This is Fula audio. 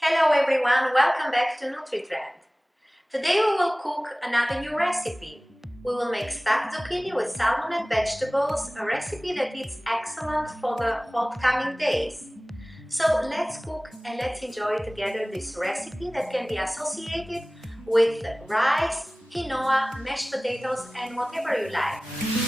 Hello everyone, welcome back to Nutritrend. Today we will cook another new recipe. We will make stuffed zucchini with salmon and vegetables, a recipe that is excellent for the hot coming days. So let's cook and let's enjoy together this recipe that can be associated with rice, quinoa, mashed potatoes and whatever you like.